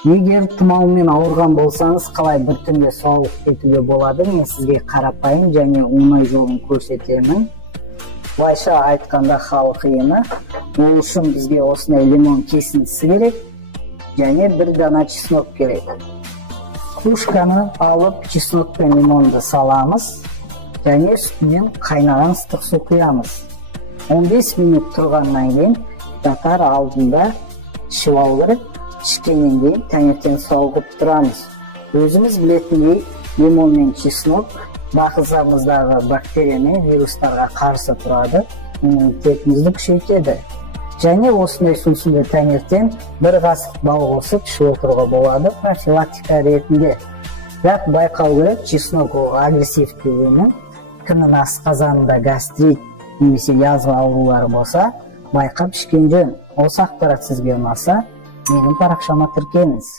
Егер тымау менен ауырган болсаңыз, калай бир түндө сауығып кетүүгө болады? Мен сизге карапайым жана оңой жолун көрсөтөмүн. Былайча айтканда халык эми, бул үчүн бизге осундай лимон кесintisi керек жана бир дана чеснок керек. Кружканы алып, чеснок менен лимонду саламыз жана үстүнөн кайнаган ыстык суу куябыз. 15 минут тургандан кийин татар алдында ишип алуу керек. Пишкенден кийин таңертең согуп турамыз. Өзүңүз билетиндей, лимон менен чеснок багызыбыздагы бактерия менен вирустарга каршы турады, иммунитетибизди күчөйтөдү. Жана осундай суусунда таңертең бир касык бал косуп ишип отурууга болот, профилактика иретинде. Бирок байкау керек, чеснок агрессивдүүлүгүнүн, кімнің асқазанында гастрит немесе язва аурулары болса, байқап ішкен жөн. Осы ақпарат сізге ұнаса, менің парақшама тіркеліңіз.